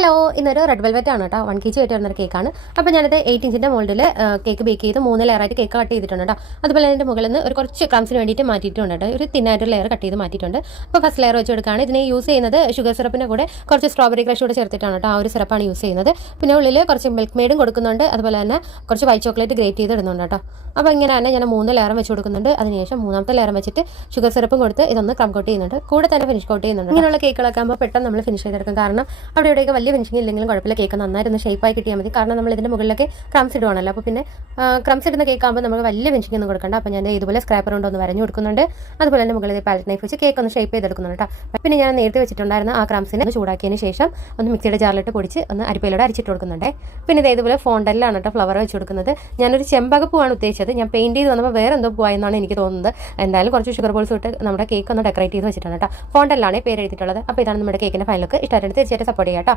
Hello, ഇന്നൊരു red velvet ആണ് കേട്ടോ. 1 kg ആയിട്ട് വരുന്നൊരു കേക്കാണ്. അപ്പോൾ ഞാനത് 8 ഇഞ്ചിൻ്റെ മോൾഡിൽ കേക്ക് ബേക്ക് ചെയ്ത് 3 ലെയറായിട്ട് കേക്ക് കട്ട് ചെയ്തിട്ടുണ്ട് കേട്ടോ. അതുപോലെ അതിൻ്റെ മുകളിൽ നിന്ന് ഒരു കുറച്ച് ക്രംസിന് വേണ്ടിയിട്ട് മാറ്റിയിട്ടുണ്ട് കേട്ടോ. ഒരു തിന്നായിട്ട് ലെയർ കട്ട് ചെയ്ത് മാറ്റിയിട്ടുണ്ട്. അപ്പോൾ ഫസ്റ്റ് ലെയർ വെച്ച് കൊടുക്കുകയാണ്. ഇതിനെ യൂസ് ചെയ്യുന്നത് ഷുഗർ സിറപ്പിൻ്റെ കൂടെ കുറച്ച് സ്ട്രോബെറി ക്രഷ് കൂടെ ചേർത്തിട്ടാണ് കേട്ടോ. ആ ഒരു സിറപ്പാണ് യൂസ് ചെയ്യുന്നത്. പിന്നെ ഉള്ളിൽ കുറച്ച് മിൽക്ക് മെയ്ഡും കൊടുക്കുന്നുണ്ട്. അതുപോലെ തന്നെ കുറച്ച് വൈറ്റ് ചോക്ലേറ്റ് ഗ്രേറ്റ് ചെയ്ത് ഇടുന്നുണ്ട് കേട്ടോ. അപ്പോൾ ഇങ്ങനെ തന്നെ ഞാൻ 3 ലെയറും വെച്ച് കൊടുക്കുന്നുണ്ട്. അതിനുശേഷം മൂന്നാമത്തെ ലെയറും വെച്ചിട്ട് ഷുഗർ സിറപ്പും കൊടുത്ത് ഇതൊന്ന് ക്രം കോട്ട് ചെയ്യുന്നുണ്ട്. കൂടെ തന്നെ ഫിനിഷ് കോട്ട് ചെയ്യുന്നുണ്ട്. ഇങ്ങനെയുള്ള കേക്കുകളൊക്കെ ആകുമ്പോൾ പെട്ടെന്ന് നമ്മൾ ഫിനിഷ് ചെയ്തെടുക്കും. കാരണം അവിടെ ഇവിടെയൊക്കെ വലിയ ഫിനിഷിംഗ് ഇല്ലെങ്കിലും കുഴപ്പമില്ല, കേക്ക് നന്നായിട്ടൊന്ന് ഷേപ്പായി കിട്ടിയാൽ മതി. കാരണം നമ്മൾ ഇതിൻ്റെ മുകളിലൊക്കെ ക്രംസ് ഇടുവാണല്ലോ. അപ്പോൾ പിന്നെ ക്രംസ് ഇടുന്ന കേക്ക് ആകുമ്പോൾ നമ്മൾ വലിയ ഫിനിഷിംഗ് ഒന്നും കൊടുക്കണ്ട. അപ്പോൾ ഞാൻ ഇതുപോലെ സ്ക്രാപ്പർ കൊണ്ട് ഒന്ന് വരഞ്ഞു കൊടുക്കുന്നുണ്ട്. അതുപോലെ തന്നെ മുകളിൽ പാലറ്റ് നൈഫ് വെച്ച് കേക്ക് ഒന്ന് ഷേപ്പ് ചെയ്തെടുക്കുന്നുണ്ട് കേട്ടോ. പിന്നെ ഞാൻ നേരത്തെ വെച്ചിട്ടുണ്ടായിരുന്ന ആ ക്രംസിനെ ചൂടാക്കിയതിന് ശേഷം ഒന്ന് മിക്സിയുടെ ജാറിലിട്ട് പൊടിച്ച് ഒന്ന് അരിപ്പയിലൂടെ അരിച്ചിട്ട് കൊടുക്കുന്നുണ്ട്. പിന്നെ ഇതേപോലെ ഫോണ്ടലിലാണ് കേട്ടോ ഫ്ലവർ വെച്ച് കൊടുക്കുന്നത്. ഞാനൊരു ചെമ്പകപ്പൂവാണ് ഉദ്ദേശിച്ചത്. ഞാൻ പെയിൻറ്റ് ചെയ്ത് വന്നപ്പോൾ വേറെ എന്തോ പൂവായെന്നാണ് എനിക്ക് തോന്നുന്നത്. എന്തായാലും കുറച്ച് ഷുഗർ ബോൾസ് ഇട്ട് നമ്മുടെ കേക്ക് ഒന്ന് ഡെക്കറേറ്റ് ചെയ്ത് വെച്ചിട്ടുണ്ട് കേട്ടോ. ഫോണ്ടലിലാണ് പേര് എഴുതിയിട്ടുള്ളത്. അപ്പോൾ ഇതാണ് നമ്മുടെ കേക്കിൻ്റെ ഫൈനൽ ലുക്ക്. ഇഷ്ടമായിട്ട് തീർച്ചയായിട്ടും സപ്പോർട്ട് ചെയ്യാം കേട്ടോ.